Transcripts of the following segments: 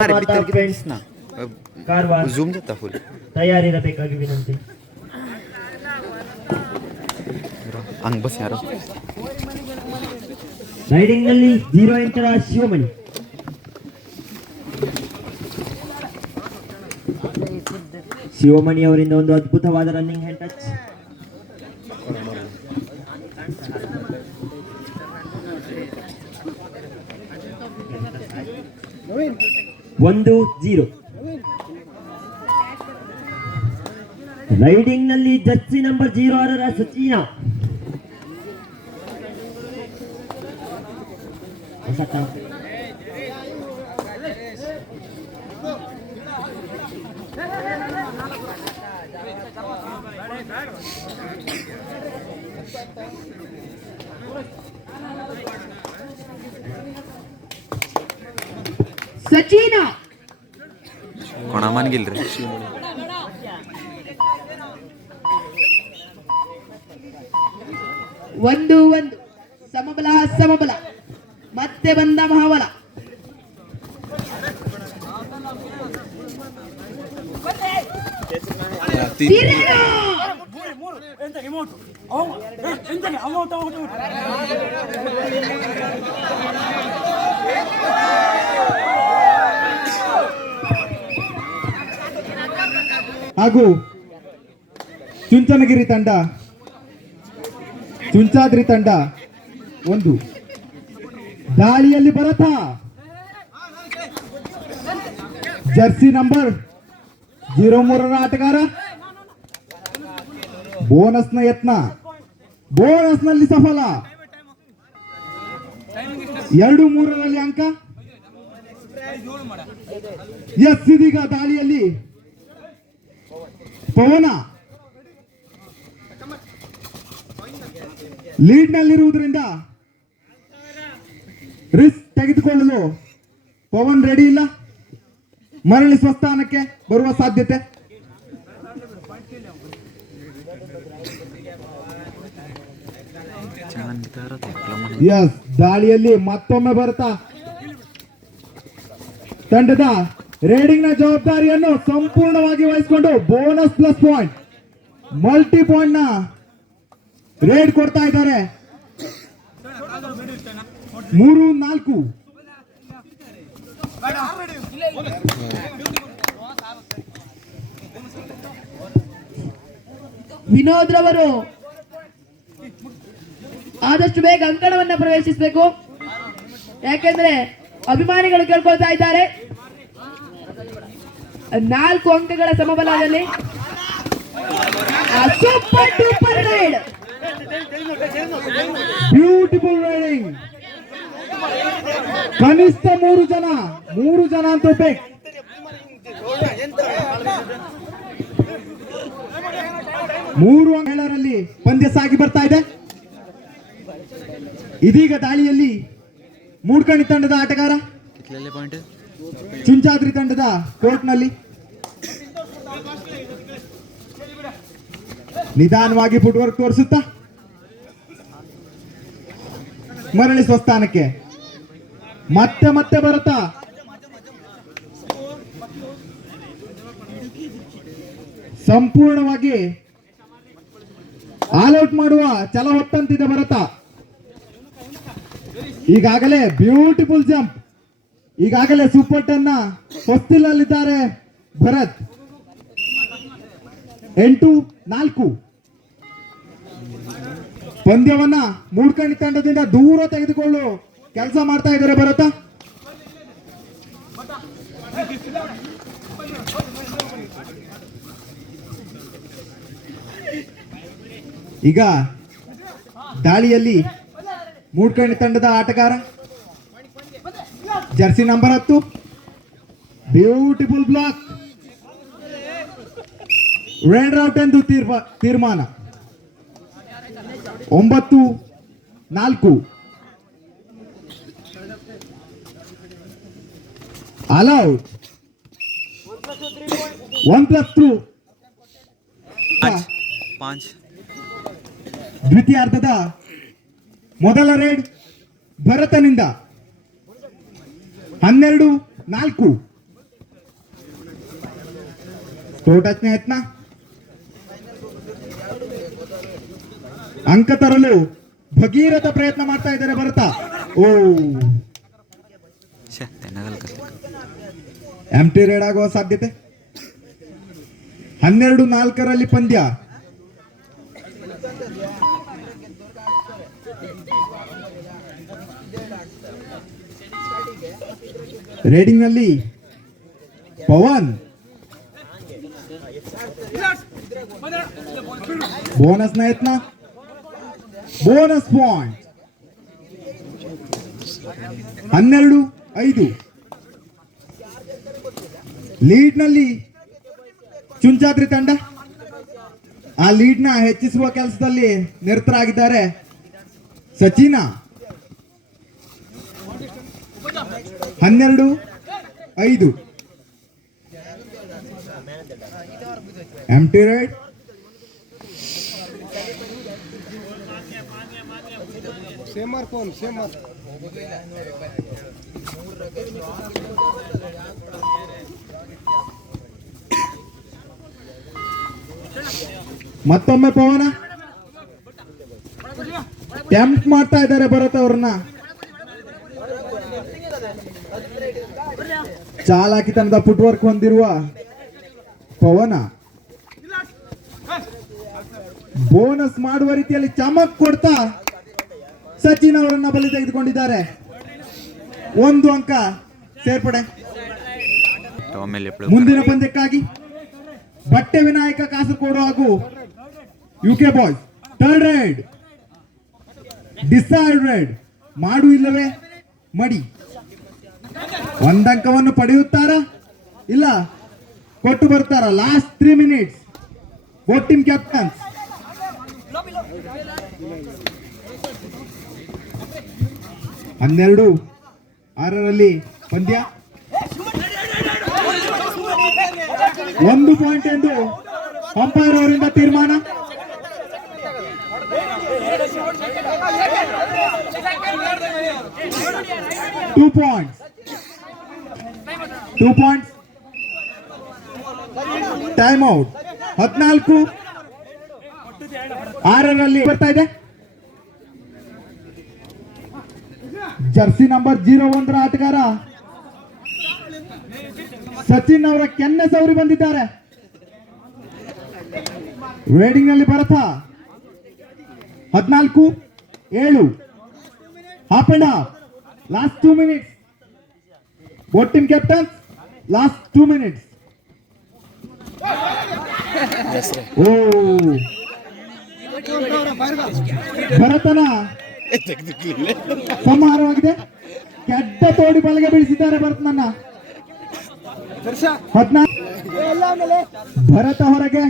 Friends Karwar झूम जाता full ತಯಾರಿರಬೇಕಾಗಿ ವಿನಂತಿ. अंग बस यार ರೈಡಿಂಗ್ ನಲ್ಲಿ 0 ಎಂಟರ ಶಿವಮಣಿ. ಶಿವಮಣಿ ಅವರಿಂದ ಒಂದು ಅದ್ಭುತವಾದ ರನ್ನಿಂಗ್ ಹ್ಯಾಂಡ್ ಟಚ್. ಒಂದು 0. ರೈಡಿಂಗ್ ನಲ್ಲಿ ಜರ್ಸಿ ನಂಬರ್ 06 ಸಚಿನ. ಸಚಿನ कोणामान गेल रे ಒಂದು ಸಮಬಲ ಮತ್ತೆ ಬಂದ ಮಹಾಬಲ. ಹಾಗೂ ಚುಂಚನಗಿರಿ ತಂಡ ಚುಂಚಾದ್ರಿ ತಂಡ ಒಂದು ದಾಳಿಯಲ್ಲಿ ಭರತ ಜರ್ಸಿ ನಂಬರ್ 03 ಆಟಗಾರ ಬೋನಸ್ನ ಯತ್ನ ಬೋನಸ್ನಲ್ಲಿ ಸಫಲ 2-3 ಅಂಕ. ಎಸ್ ಇದೀಗ ದಾಳಿಯಲ್ಲಿ ಪವನ ಲೀಡ್ ನಲ್ಲಿರುವುದರಿಂದ ರಿಸ್ಕ್ ತೆಗೆದುಕೊಳ್ಳಲು ಪವನ್ ರೆಡಿ ಇಲ್ಲ. ಮರಳಿ ಸ್ವಸ್ಥಾನಕ್ಕೆ ಬರುವ ಸಾಧ್ಯತೆ. ಎಸ್ ದಾಳಿಯಲ್ಲಿ ಮತ್ತೊಮ್ಮೆ ಬರ್ತಾ ತಂಡದ ರೇಡಿಂಗ್ ನ ಜವಾಬ್ದಾರಿಯನ್ನು ಸಂಪೂರ್ಣವಾಗಿ ವಹಿಸಿಕೊಂಡು bonus plus point multi point ನ ರೇಡ್ ಕೊಡ್ತಾ ಇದ್ದಾರೆ. 3-4 ವಿನೋದ್ ರವರು ಆದಷ್ಟು ಬೇಗ ಅಂಕಣವನ್ನ ಪ್ರವೇಶಿಸಬೇಕು. ಯಾಕೆಂದ್ರೆ ಅಭಿಮಾನಿಗಳು ಕೇಳ್ಕೊಳ್ತಾ ಇದ್ದಾರೆ. 4 ಅಂಕಗಳ ಸಮಬಲದಲ್ಲಿ super duper raid. Beautiful raiding. ಕನಿಷ್ಠ 3 ಜನ ಅಂತ ಬೇಕು. 3 ಅಂಕಗಳಲ್ಲಿ ಪಂದ್ಯ ಸಾಗಿ ಬರ್ತಾ ಇದೆ. ಇದೀಗ ದಾಳಿಯಲ್ಲಿ ಮೂಡ್ಕಣಿ ತಂಡದ ಆಟಗಾರ ಚುಂಚಾದ್ರಿ ತಂಡದ ಕೋರ್ಟ್ನಲ್ಲಿ ನಿಧಾನವಾಗಿ ಫುಟ್ವರ್ಕ್ ತೋರಿಸುತ್ತಾ ಮರಳಿ ಸ್ವಸ್ಥಾನಕ್ಕೆ ಮತ್ತೆ ಬರುತ್ತಾ ಸಂಪೂರ್ಣವಾಗಿ ಆಲ್ಔಟ್ ಮಾಡುವ ಛಲ ಹೊತ್ತಂತಿದೆ ಭರತ. ಈಗಾಗಲೇ ಬ್ಯೂಟಿಫುಲ್ ಜಂಪ್. ಈಗಾಗಲೇ ಸೂಪರ್ 10 ಹೊಸ್ತಿಲಲ್ಲಿದ್ದಾರೆ ಭರತ್. 8-4 ಪಂದ್ಯವನ್ನ ಮೂಡ್ಕಣಿ ತಂಡದಿಂದ ದೂರ ತೆಗೆದುಕೊಳ್ಳು ಕೆಲಸ ಮಾಡ್ತಾ ಇದ್ದಾರೆ ಭರತ. ಈಗ ದಾಳಿಯಲ್ಲಿ ಮೂಡ್ಕಣಿ ತಂಡದ ಆಟಗಾರ jersey number 10 beautiful block. Raid out ಎಂದು ತೀರ್ಮಾನ. 9-4 ಅಲೌಟ್. 1+2 ದ್ವಿತೀಯಾರ್ಧದ ಮೊದಲ ರೇಡ್ ಭರತನಿಂದ 12-4 तो टच आहेत ना. ಅಂಕ ತರಲು ಭಗೀರಥ ಪ್ರಯತ್ನ ಮಾಡ್ತಾ ಇದ್ದಾರೆ ಭರತ. ಓ ಎಂಟಿ ರೇಡ್ ಆಗುವ ಸಾಧ್ಯತೆ. 12-4 ಪಂದ್ಯ. ರೇಡಿಂಗ್ ನಲ್ಲಿ ಪವನ್ ಬೋನಸ್ ನ ಯತ್ನ. Bonus point 12-5. ಲೀಡ್ ನಲ್ಲಿ ಚುಂಚಾದ್ರಿ ತಂಡ. ಆ ಲೀಡ್ ನ ಹೆಚ್ಚಿಸುವ ಕೆಲಸದಲ್ಲಿ ನಿರತರಾಗಿದ್ದಾರೆ ಸಚಿನ. 12-5. ಎಂಟಿ ರೇಡ್. ಮತ್ತೊಮ್ಮೆ ಪವನ ಟೆಂಪ್ಟ್ ಮಾಡ್ತಾ ಇದ್ದಾರೆ ಭರತ್ ಅವ್ರನ್ನ. ಚಾಲಾಕಿತನದ ಫುಟ್ ವರ್ಕ್ ಹೊಂದಿರುವ ಪವನ ಬೋನಸ್ ಮಾಡುವ ರೀತಿಯಲ್ಲಿ ಚಮಕ್ ಕೊಡ್ತಾ ಸಚಿನ್ ಅವರನ್ನ ಬಲಿ ತೆಗೆದುಕೊಂಡಿದ್ದಾರೆ. 1 ಅಂಕ ಸೇರ್ಪಡೆ. ಮುಂದಿನ ಪಂದ್ಯಕ್ಕಾಗಿ ಬಟ್ಟೆ ವಿನಾಯಕ ಕಾಸರಗೋಡು ಹಾಗೂ UK boys third raid decide raid. ಮಾಡು ಇಲ್ಲವೇ ಮಡಿ. 1 ಅಂಕವನ್ನು ಪಡೆಯುತ್ತಾರ ಇಲ್ಲ ಕೊಟ್ಟು ಬರ್ತಾರ. Last 3 minutes. Both team captains. 12-6 ಪಂದ್ಯ. 1 ಪಾಯಿಂಟ್ ಎಂದು ಅಂಪೈರ್ ಅವರಿಂದ ತೀರ್ಮಾನ. Two points. Time out. 14-6 ಬರ್ತಾ ಇದೆ. ಜರ್ಸಿ ನಂಬರ್ 01 ಆಟಗಾರ ಸಚಿನ್ ಅವರ ಕೆನ್ನೆ ಸೌರಿ ಬಂದಿದ್ದಾರೆ. ವೇಡಿಂಗ್ ನಲ್ಲಿ Bharat. 14-7. Half and half. Last 2 minutes. Both team captain last 2 minutes. ಓ ಭರತನ ಸಂಹಾರವಾಗಿದೆ. ಕೆಡ್ಡ ತೋಡಿ ಬಲಗೆ ಬೀಳಿಸಿದ್ದಾರೆ ಭರತನನ್ನ. 14. ಭರತ ಹೊರಗೆ,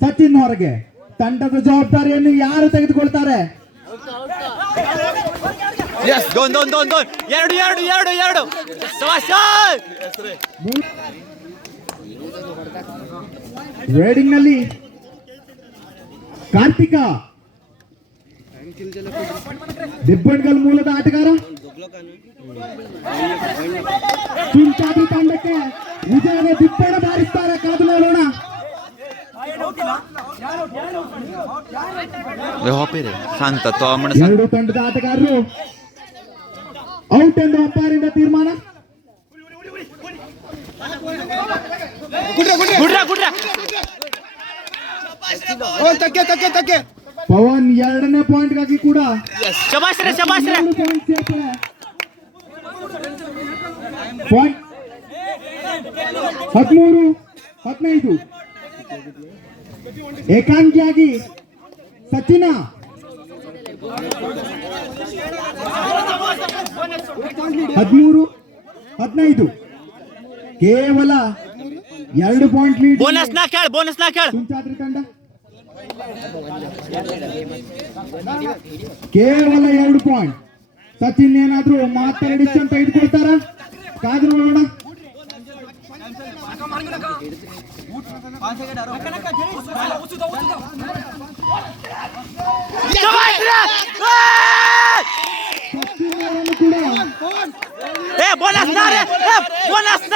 ಸಚಿನ್ ಹೊರಗೆ. ತಂಡದ ಜವಾಬ್ದಾರಿಯನ್ನು ಯಾರು ತೆಗೆದುಕೊಳ್ತಾರೆ? ವೇಡಿಂಗ್ ನಲ್ಲಿ ಕಾರ್ತಿಕ ದಿಬ್ಬಣ್ಗಲ್ ಮೂಲದ ಆಟಗಾರ ಚುಂಚಾದ್ರಿ ತಂಡಕ್ಕೆ ವಿಜಯದ ದಿಬ್ಬಣ ಬಾರಿಸ್ತಾರೆ. ಕಾದು ನೋಡೋಣ. ಎರಡು ತಂಡದ ಆಟಗಾರರು ಔಟ್ ಎಂದು ಅಂಪೈರಿಂದ ತೀರ್ಮಾನ. ಪವನ್ 2ನೇ ಪಾಯಿಂಟ್ಗಾಗಿ ಕೂಡ ಪಾಯಿಂಟ್ 13-15. ಏಕಾಂಗಿಯಾಗಿ ಸಚಿನ 13-15. ಕೇವಲ 2 ಪಾಯಿಂಟ್ ಲೀಡ್. ಬೋನಸ್ ನಾ ಕೇಳ ಚುಂಚಾದ್ರಿ ತಂಡ ಕೇವಲ 2 ಪಾಯಿಂಟ್. ಸಚಿನ್ ಏನಾದ್ರೂ ಮಾತಾಡಿ ತೆಗೆದುಕೊಳ್ತಾರ? ಕಾದು ನೋಡೋಣ. ಬೋನಸ್